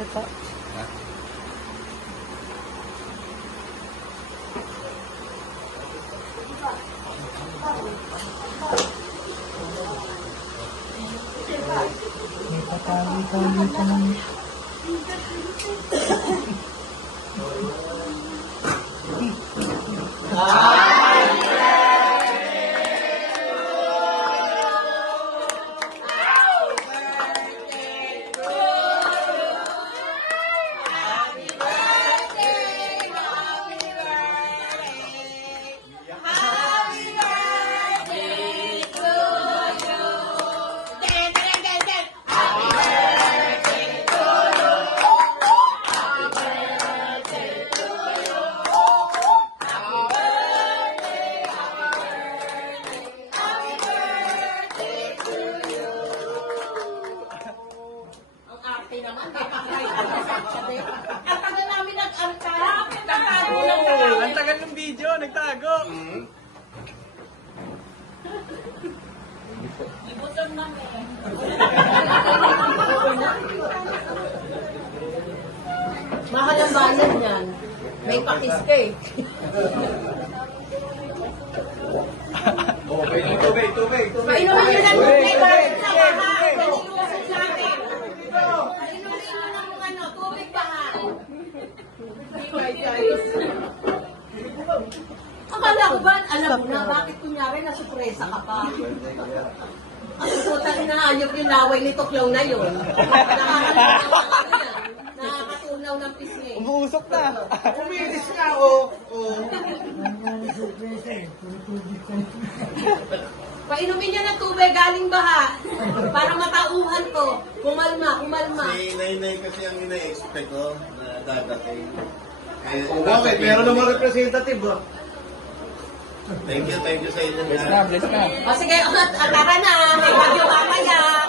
Ito. May patali-tali pa naman. Ang tagal namin nag-angka. Ang tagal ng video, nagtago. Ibuton man eh. Mahal ang bayan yan. May pakis ka eh. Tubig. Painumin nyo ng tubig bakit sa baha. Nanilusot natin. Painumin nyo ng tubig baha. Akala ko ba, alam mo na, bakit kunyari nasupresa ka pa? Ang puta inaayok yung laway ni Tokyong na yun. Nakakatunaw ng pisngi. Umuusok na. Umilis nga ako. Painumin niya ng tubig galing baha para matauhan to. Kumalma. Si Nainay kasi ang ina-expect ko na dadating. Bakit? Meron naman representative ba? Thank you sa inyo. Bless na. O sige, tara na. May bagyo mamaya.